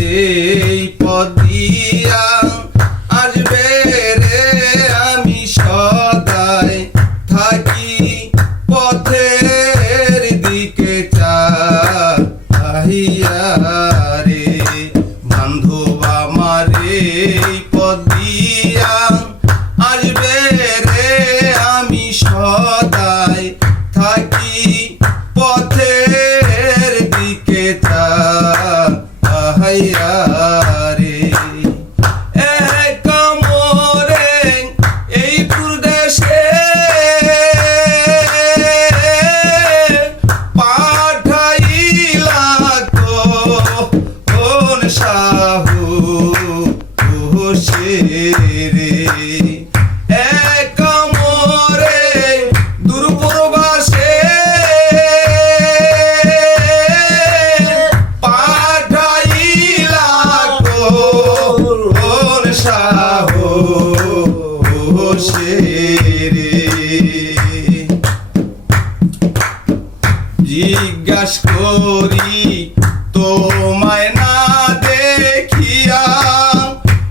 রে পথ দিয়া আসবে রে আমি সদাই থাকি পথের দিকে চাহিয়া রে বান্ধব আমার এই পথ দিয়া আসবে রে আমি সদাই থাকি পথের দিকে চাহিয়া রে কামরে এই প্রদেশে পাঠাইলা কোন সাহু রে কামরে দূরপ্রবাসে পাঠাইলা কোন সাহু রে জিজ্ঞাস করি তোমায় না দেখিয়া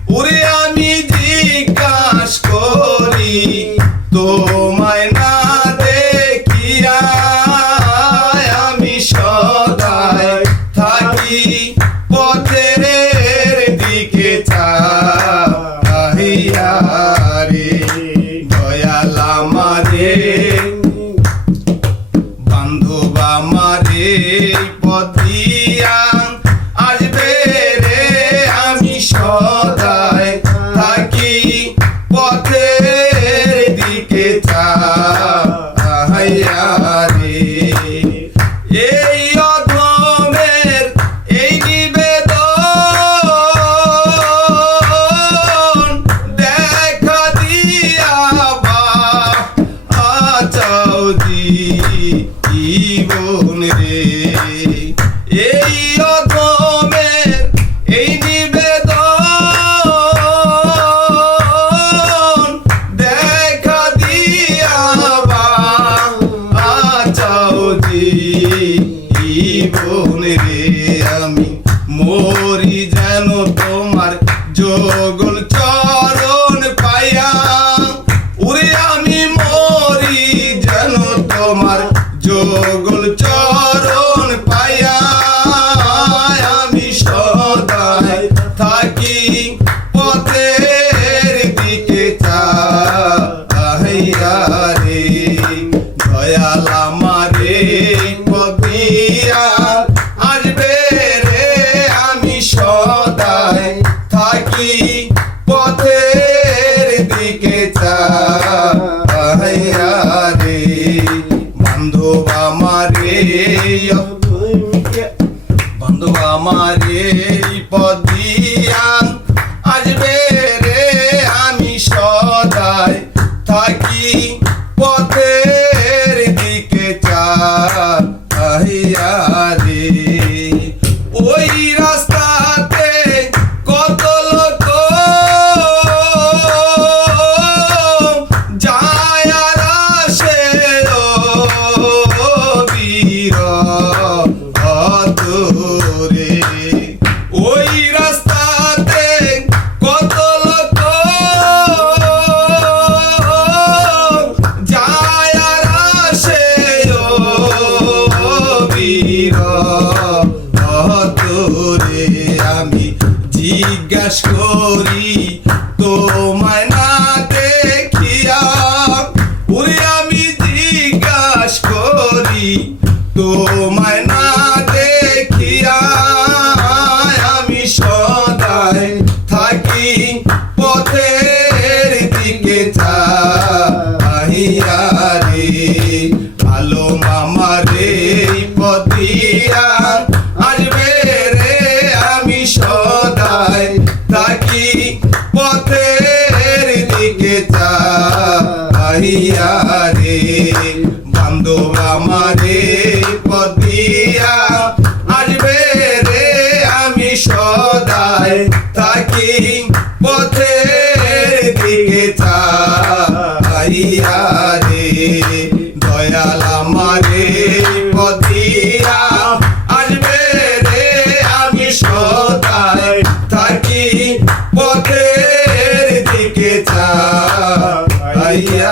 ওরে আমি জিজ্ঞাস করি তোমায় না দেখিয়া আমি সদাই থাকি পথের দিকে চাহিয়া রে দয়াল আমারে বান্ধব আমারে পথ দিয়া আসবে রে আমি সদাই থাকি পথের দিকে চাহিয়া রে এই অধমের এই নিবেদন দেখা দিয়া বাঁচাও জীবন রে এই অধমের এই নিবেদন দেখা দিয়া বাঁচাও জীবন রে আমি মরি যেন তোমার যোগল চরণ পাইয়া ওরে আমি মরি যেন তোমার যোগল চরণ পাইয়া আমি সদাই থাকি পথের দিকে চাহিয়া রে দয়াল আমারে পথ দিয়া আসবে রে আমি সদাই থাকি পথের দিকে চাহিয়া রে বান্ধব আমারে বান্ধব আমারে পথ দিয়া আসবে রে আমি সদাই থাকি পথের দিকে চাহিয়া রে ওই রাস্তাতে কত লোক যায় আর আসে ও বীর রে ওই রাস্তাতে কত লোক যায় আর আসে ও বীর রে আমি জিজ্ঞাস করি তোমায় না দেখিয়া ওরে আমি জিজ্ঞাস করি তোমায় না দেখিয়া আমি সদাই থাকি পথের দিকে চাহিয়া রে আলো মামারে পথ দিয়া আসবে রে আমি সদাই থাকি পথের দিয়া